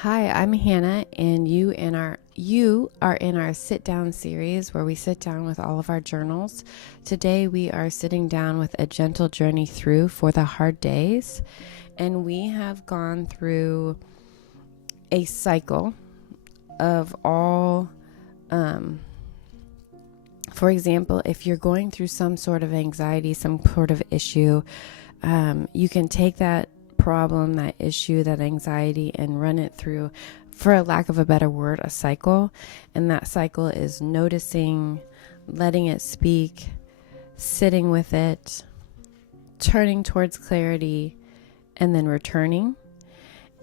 Hi, I'm Hannah, and you are in our sit down series where we sit down with all of our journals. Today we are sitting down with a gentle journey through for the hard days, and we have gone through a cycle of all for example, if you're going through some sort of anxiety, some sort of issue, you can take that problem, that issue, that anxiety, and run it through, for a lack of a better word, a cycle. And that cycle is noticing, letting it speak, sitting with it, turning towards clarity, and then returning.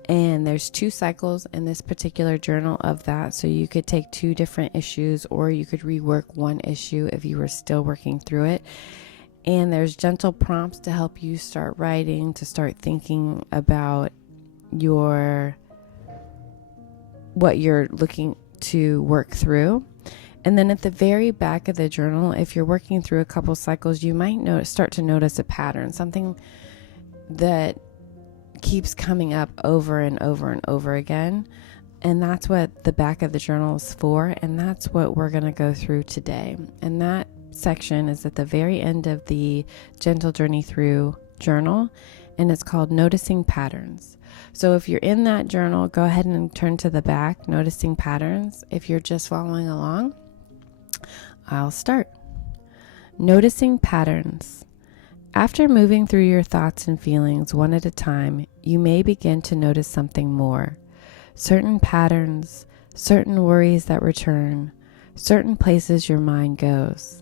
And there's 2 cycles in this particular journal of that. So you could take 2 different issues, or you could rework one issue if you were still working through it. And there's gentle prompts to help you start writing, to start thinking about what you're looking to work through. And then at the very back of the journal, if you're working through a couple cycles, you might start to notice a pattern, something that keeps coming up over and over and over again. And that's what the back of the journal is for. And that's what we're going to go through today. And that section is at the very end of the Gentle Journey Through journal, and it's called Noticing Patterns. So if you're in that journal, go ahead and turn to the back, Noticing Patterns. If you're just following along, I'll start. Noticing patterns. After moving through your thoughts and feelings one at a time, you may begin to notice something more. Certain patterns, certain worries that return, certain places your mind goes.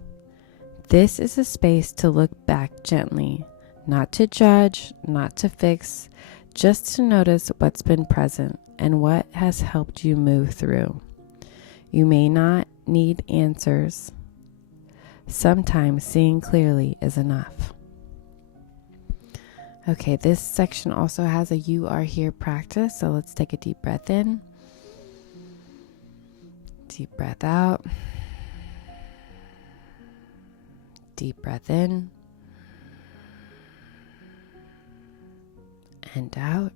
This is a space to look back gently, not to judge, not to fix, just to notice what's been present and what has helped you move through. You may not need answers. Sometimes seeing clearly is enough. Okay, this section also has a You Are Here practice, so let's take a deep breath in. Deep breath out. Deep breath in. And out.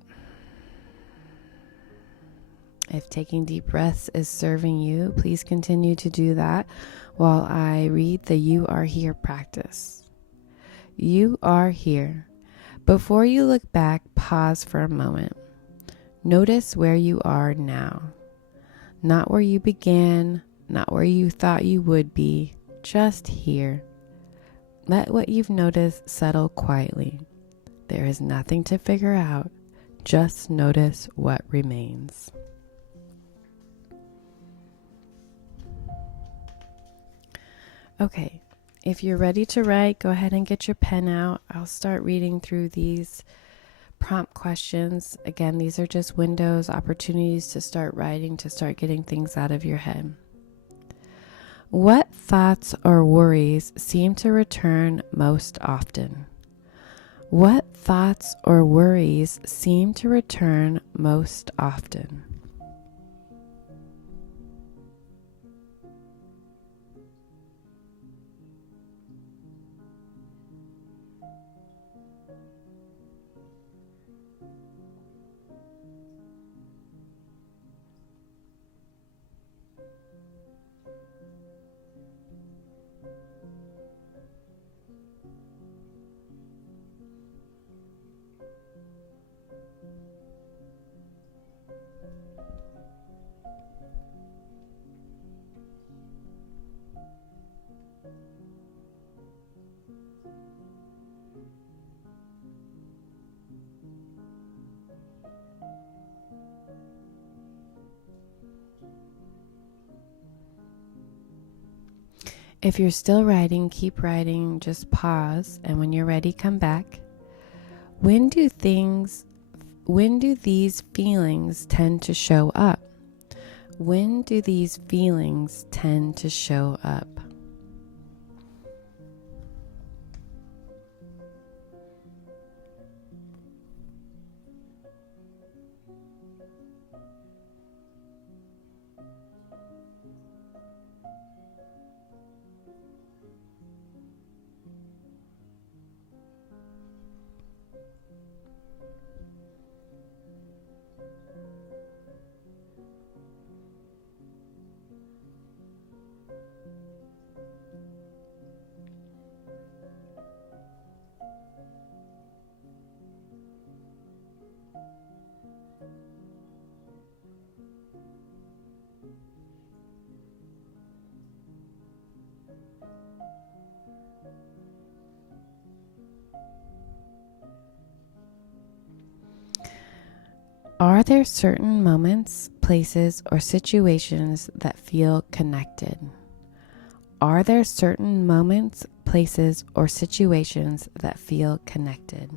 If taking deep breaths is serving you, please continue to do that while I read the You Are Here practice. You are here. Before you look back, pause for a moment. Notice where you are now. Not where you began, not where you thought you would be, just here. Let what you've noticed settle quietly. There is nothing to figure out. Just notice what remains. Okay. If you're ready to write, go ahead and get your pen out. I'll start reading through these prompt questions. Again, these are just windows, opportunities to start writing, to start getting things out of your head. What thoughts or worries seem to return most often? What thoughts or worries seem to return most often? If you're still writing, keep writing, just pause, and when you're ready, come back. When do these feelings tend to show up? When do these feelings tend to show up? there certain moments, places, or situations that feel connected? Are there certain moments, places, or situations that feel connected?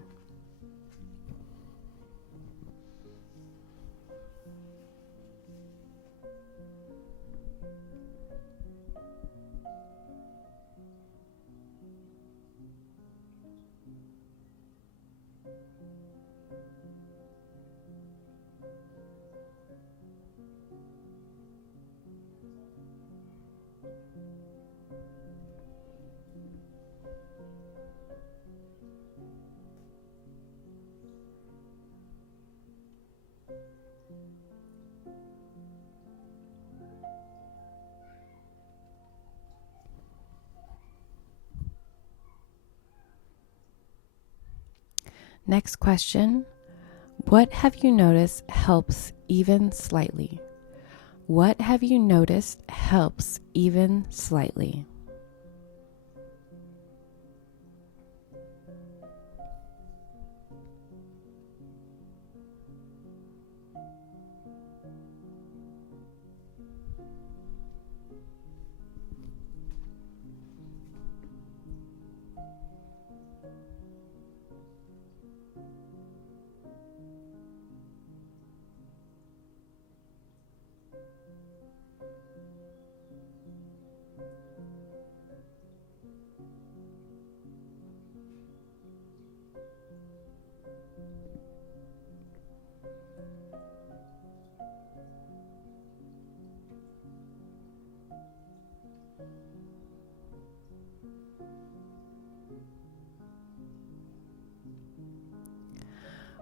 Next question. What have you noticed helps even slightly? What have you noticed helps even slightly?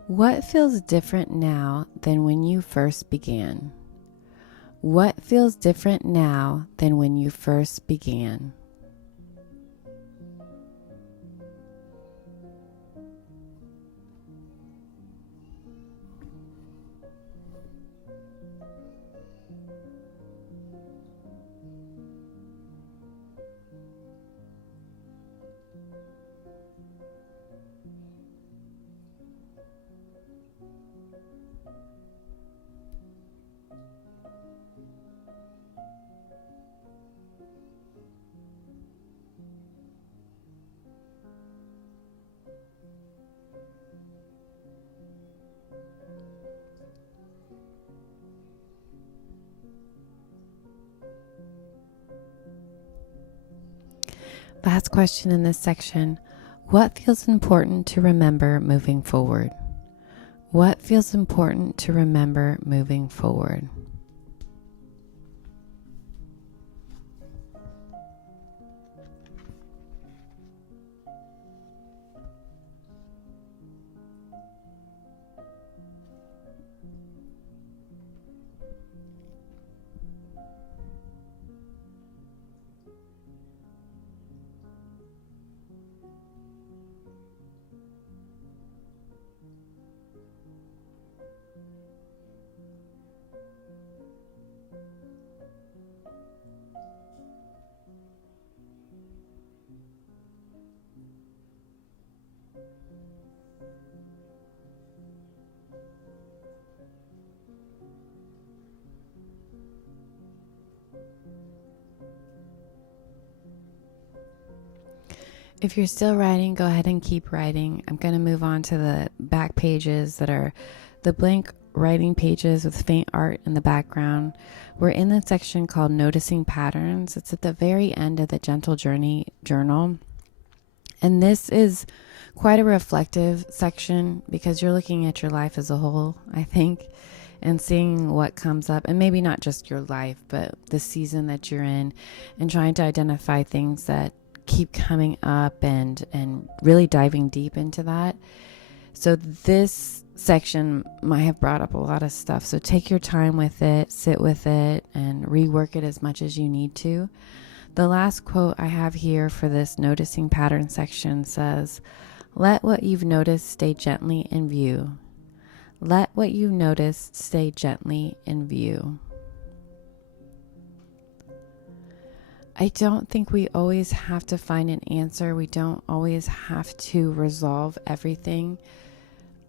What feels different now than when you first began? What feels different now than when you first began? Last question in this section. What feels important to remember moving forward? What feels important to remember moving forward? If you're still writing, go ahead and keep writing. I'm going to move on to the back pages that are the blank writing pages with faint art in the background. We're in the section called Noticing Patterns. It's at the very end of the Gentle Journey journal. And this is quite a reflective section because you're looking at your life as a whole, I think, and seeing what comes up, and maybe not just your life, but the season that you're in, and trying to identify things that keep coming up and really diving deep into that. So this section might have brought up a lot of stuff. So take your time with it, sit with it, and rework it as much as you need to. The last quote I have here for this noticing pattern section says, "Let what you've noticed stay gently in view. Let what you've noticed stay gently in view." I don't think we always have to find an answer. We don't always have to resolve everything.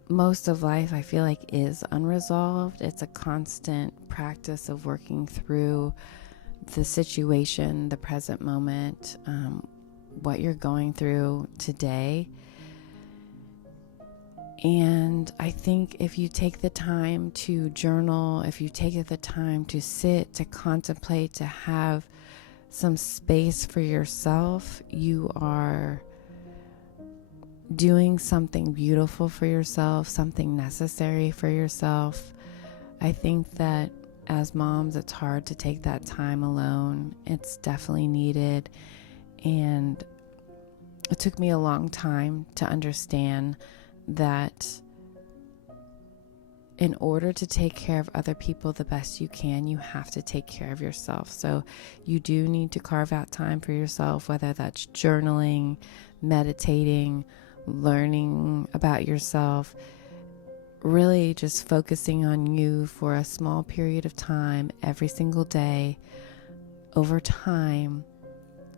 most of life I feel like is unresolved. It's a constant practice of working through the situation, the present moment, what you're going through today. And I think if you take the time to journal, if you take the time to sit, to contemplate, to have some space for yourself, you are doing something beautiful for yourself, something necessary for yourself. I think that as moms, it's hard to take that time alone. It's definitely needed. And it took me a long time to understand that in order to take care of other people the best you can, you have to take care of yourself. So you do need to carve out time for yourself, whether that's journaling, meditating, learning about yourself, really just focusing on you for a small period of time every single day. Over time,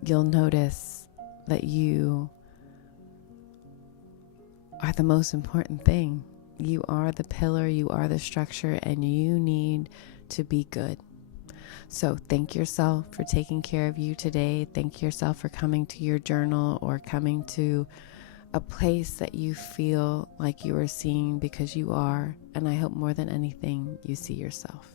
you'll notice that you are the most important thing. You are the pillar, you are the structure, and you need to be good. So thank yourself for taking care of you today. Thank yourself for coming to your journal or coming to a place that you feel like you are seen, because you are. And I hope more than anything, you see yourself.